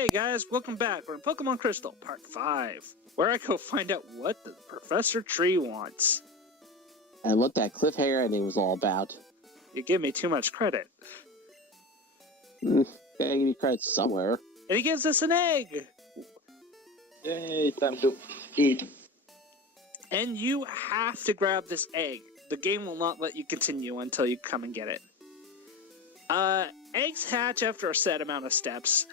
Hey guys, welcome back. We're in Pokemon Crystal, Part 5, where I go find out what the Professor Tree wants. And what that cliffhanger ending was all about. You give me too much credit. Gotta give you credit somewhere. And he gives us an egg! Yay, time to eat. And you have to grab this egg. The game will not let you continue until you come and get it. Eggs hatch after a set amount of steps.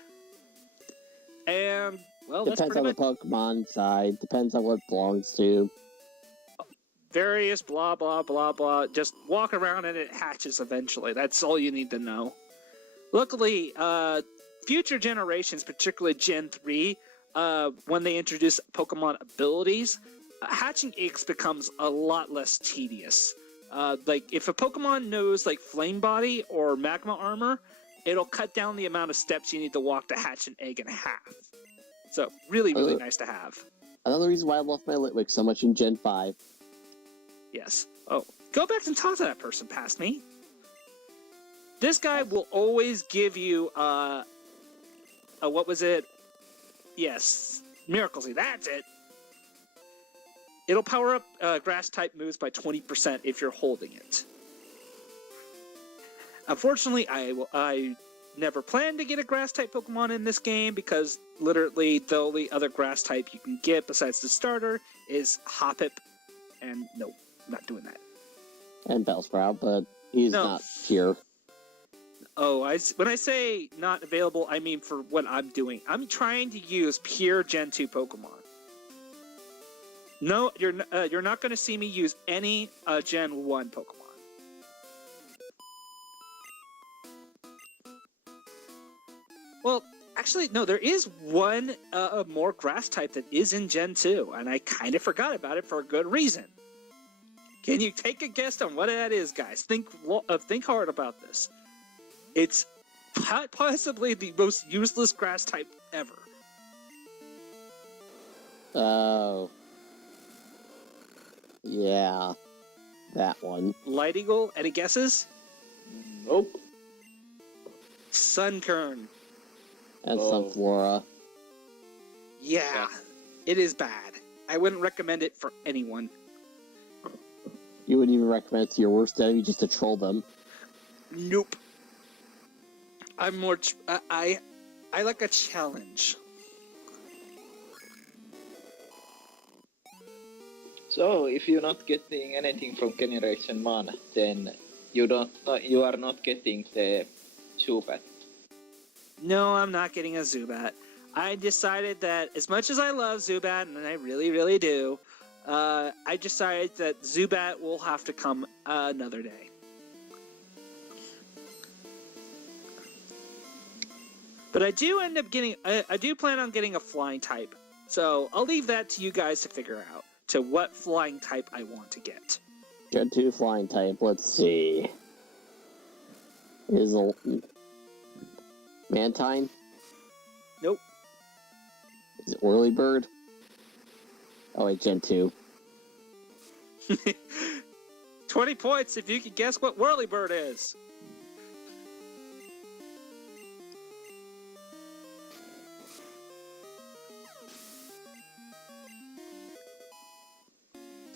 And, well, that's depends pretty on much... the Pokemon side, depends on what it belongs to. Various blah, blah, blah, blah. Just walk around and it hatches eventually. That's all you need to know. Luckily, future generations, particularly Gen 3, when they introduce Pokemon abilities, hatching eggs becomes a lot less tedious. Like, if a Pokemon knows, like, Flame Body or Magma Armor, it'll cut down the amount of steps you need to walk to hatch an egg in half. So, really, really nice to have. Another reason why I love my Litwick so much in Gen 5. Yes. Oh, go back and talk to that person past me. This guy will always give you, what was it? Yes, Miracle Seed, that's it! It'll power up grass-type moves by 20% if you're holding it. Unfortunately, I never planned to get a grass-type Pokemon in this game because literally the only other grass-type you can get besides the starter is Hoppip, and no, I'm not doing that. And Bellsprout, but he's not pure. Oh, when I say not available, I mean for what I'm doing. I'm trying to use pure Gen 2 Pokemon. No, you're not going to see me use any Gen 1 Pokemon. Well, actually, no, there is one more grass type that is in Gen 2, and I kind of forgot about it for a good reason. Can you take a guess on what that is, guys? Think hard about this. It's possibly the most useless grass type ever. Oh. Yeah. That one. Lighteagle, any guesses? Nope. Sunkern. And Sunflora. Yeah, it is bad. I wouldn't recommend it for anyone. You wouldn't even recommend it to your worst enemy just to troll them. Nope. I'm more... I like a challenge. So, if you're not getting anything from Generation 1, then you are not getting the Zubat. No, I'm not getting a Zubat. I decided that as much as I love Zubat, and I really, really do, I decided that Zubat will have to come another day. But I do end up getting... I do plan on getting a flying type. So I'll leave that to you guys to figure out to what flying type I want to get. Gen 2 flying type, let's see. Is a... Mantine? Nope. Is it Whirlybird? Oh wait, Gen 2. 20 points if you can guess what Whirlybird is.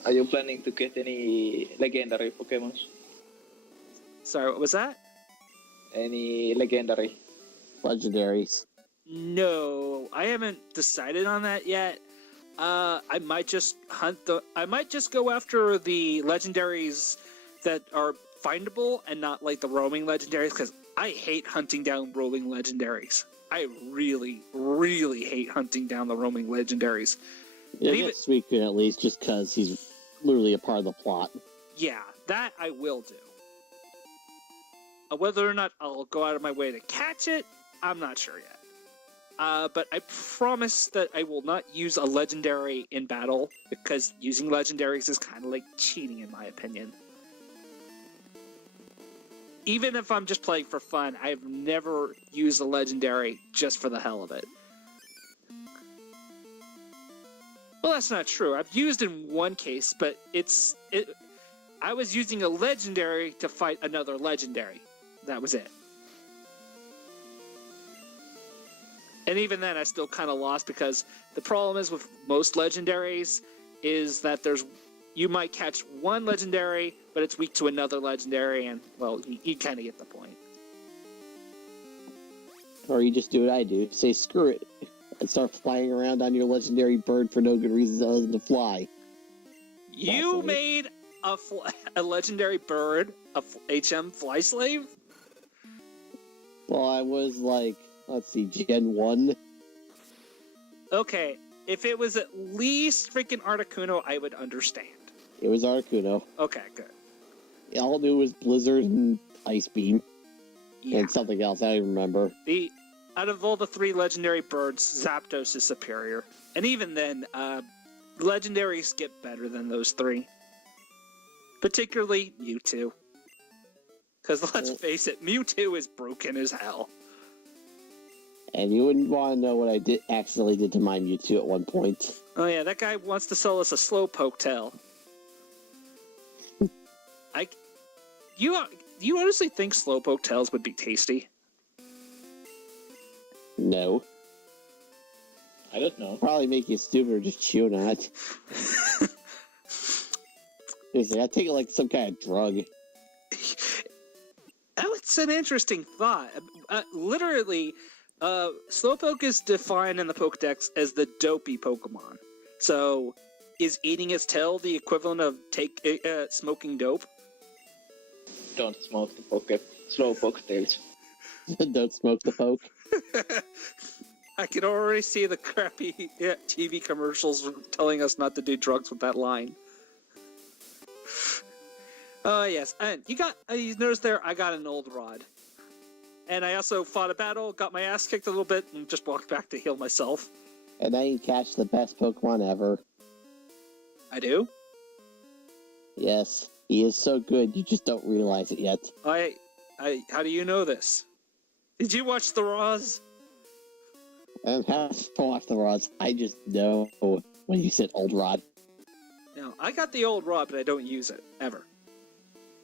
Are you planning to get any legendary Pokemon? Sorry, what was that? Any legendary? Legendaries. No, I haven't decided on that yet. I might just I might just go after the legendaries that are findable and not like the roaming legendaries, because I hate hunting down roaming legendaries. I really, really hate hunting down the roaming legendaries. Yeah, get Suicune at least, just because he's literally a part of the plot. Yeah, that I will do. Whether or not I'll go out of my way to catch it, I'm not sure yet. But I promise that I will not use a legendary in battle, because using legendaries is kind of like cheating in my opinion. Even if I'm just playing for fun, I've never used a legendary just for the hell of it. Well, that's not true. I've used in one case, but I was using a legendary to fight another legendary. That was it. And even then, I still kind of lost because the problem is with most legendaries is that you might catch one legendary, but it's weak to another legendary, and, well, you kind of get the point. Or you just do what I do. Say screw it. And start flying around on your legendary bird for no good reason other than to fly. You made a legendary bird, HM fly slave? Well, I was like, let's see, Gen 1. Okay, if it was at least freaking Articuno, I would understand. It was Articuno. Okay, good. All I knew was Blizzard and Ice Beam. Yeah. And something else, I don't remember. Out of all the 3 legendary birds, Zapdos is superior. And even then, legendaries get better than those 3. Particularly Mewtwo. Because let's face it, Mewtwo is broken as hell. And you wouldn't want to know what I accidentally did to my Mewtwo at one point. Oh yeah, that guy wants to sell us a slowpoke tail. You honestly think slowpoke tails would be tasty? No. I don't know. Probably make you stupid or just chewing on it. Seriously, I take it like some kind of drug. That's an interesting thought. Literally, Slowpoke is defined in the Pokedex as the dopey Pokemon. So, is eating its tail the equivalent of smoking dope? Don't smoke the slowpoke tails. Don't smoke the poke. I can already see the crappy TV commercials telling us not to do drugs with that line. Yes, and you noticed there, I got an old rod. And I also fought a battle, got my ass kicked a little bit, and just walked back to heal myself. And then you catch the best Pokemon ever. I do? Yes, he is so good, you just don't realize it yet. How do you know this? Did you watch the Raws? I don't have to watch the rods. I just know when you said old rod. No, I got the old rod, but I don't use it, ever.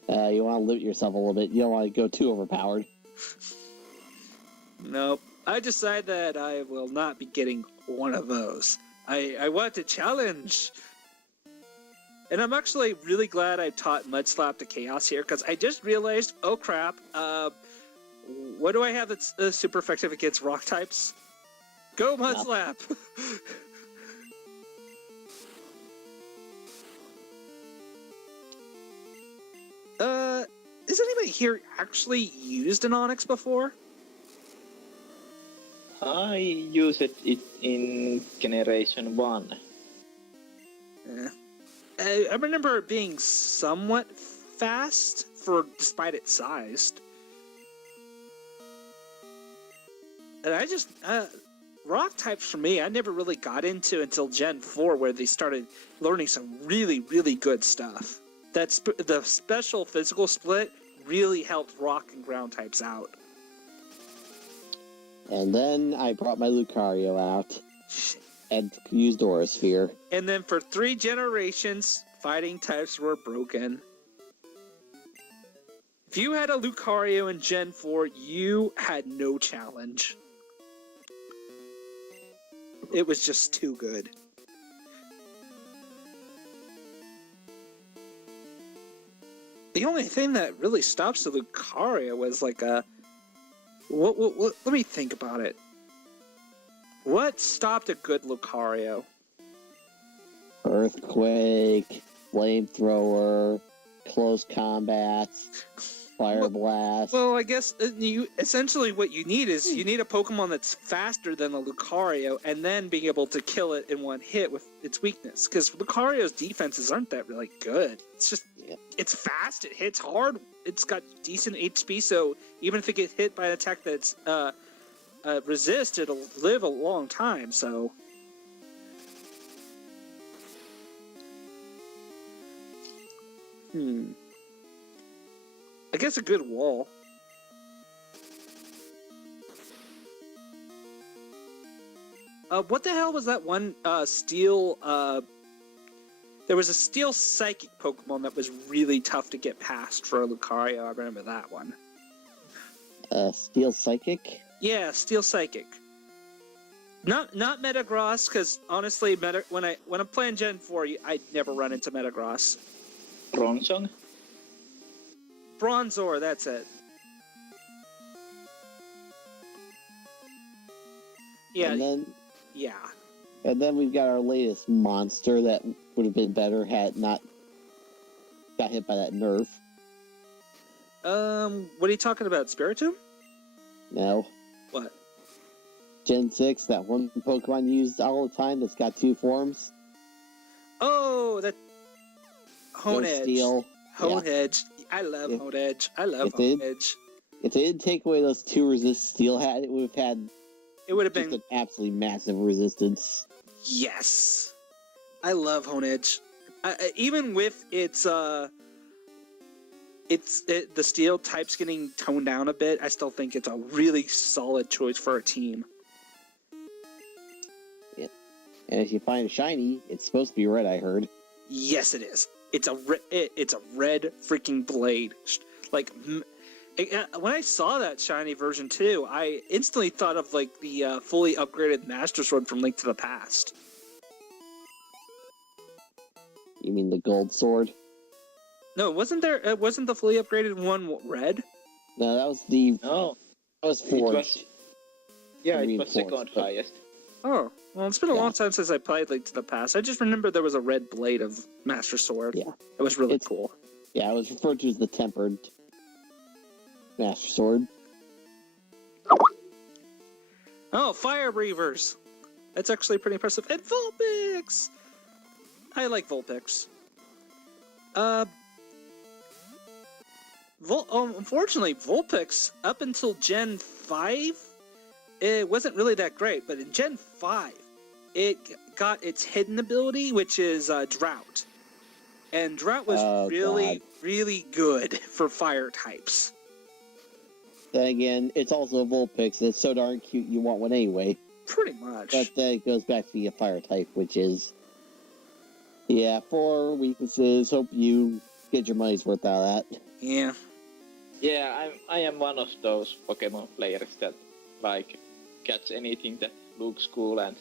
You want to loot yourself a little bit. You don't want to go too overpowered. Nope. I decided that I will not be getting one of those. I want to challenge. And I'm actually really glad I taught Mudslap to Chaos here, because I just realized, oh crap, what do I have that's super effective against rock types? Go Mudslap! Has anybody here actually used an Onyx before? I used it in Generation 1. I remember it being somewhat fast, despite its size. And I just... rock types for me, I never really got into until Gen 4, where they started learning some really, really good stuff. The special physical split really helped rock and ground types out. And then I brought my Lucario out and used Aura Sphere. And then for 3 generations, fighting types were broken. If you had a Lucario in Gen 4, you had no challenge. It was just too good. The only thing that really stops the Lucario was like a... let me think about it. What stopped a good Lucario? Earthquake, Flamethrower, Close Combat, Fire Blast. Well, I guess essentially what you need is you need a Pokemon that's faster than a Lucario, and then being able to kill it in one hit with its weakness. Because Lucario's defenses aren't that really good. It's just, it's fast, it hits hard, it's got decent HP, so even if it gets hit by an attack that's resist, it'll live a long time, so... I guess a good wall. What the hell was that one steel... There was a steel psychic Pokemon that was really tough to get past for a Lucario. I remember that one. Steel Psychic? Yeah, steel psychic. Not Metagross, because honestly, when I'm playing Gen 4, I never run into Metagross. Bronzong? Bronzor, that's it. Yeah, yeah. And then we've got our latest monster that would have been better had it not got hit by that nerf. What are you talking about? Spiritomb? No. What? Gen 6, that one Pokemon used all the time that's got 2 forms. Oh, that Honedge. Steel. Honedge. Yeah. I love Honedge. I love Honedge. If they didn't take away those 2 resist Steel had, it would have been an absolutely massive resistance. Yes. I love Honedge. Even with its the Steel types getting toned down a bit, I still think it's a really solid choice for a team. Yeah. And if you find a shiny, it's supposed to be red, I heard. Yes, it is. It's a red freaking blade. Like, when I saw that shiny version 2, I instantly thought of like the fully upgraded Master Sword from Link to the Past. You mean the gold sword? No, wasn't the fully upgraded one red? No, that was the... No. That was forged. It was second highest. Oh, well, it's been a long time since I played Link to the Past. I just remember there was a red blade of Master Sword. Yeah. It was really cool. Yeah, it was referred to as the tempered Master Sword. Oh, Fire Breathers! That's actually pretty impressive. And Vulpix! I like Vulpix. Unfortunately, Vulpix, up until Gen 5, it wasn't really that great, but in Gen 5, it got its hidden ability, which is Drought. And Drought was really good for fire types. Then again, it's also a Vulpix. It's so darn cute you want one anyway. Pretty much. But then it goes back to be a fire type, which is... Yeah, 4 weaknesses. Hope you get your money's worth out of that. Yeah. Yeah, I am one of those Pokemon players that, like, catch anything that looks cool and...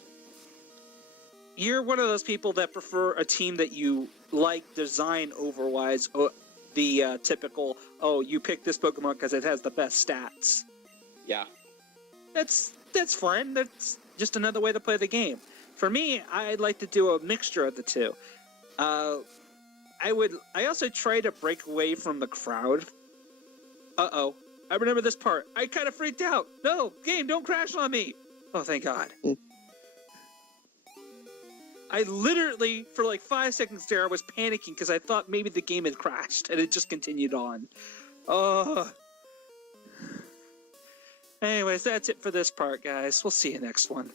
You're one of those people that prefer a team that you like design overwise, the typical, you pick this Pokemon because it has the best stats. Yeah. That's fine. That's just another way to play the game. For me, I'd like to do a mixture of the two. I also try to break away from the crowd. Uh-oh. I remember this part. I kind of freaked out. No, game, don't crash on me. Oh, thank God. I literally, for like 5 seconds there, I was panicking because I thought maybe the game had crashed, and it just continued on. Anyways, that's it for this part, guys. We'll see you next one.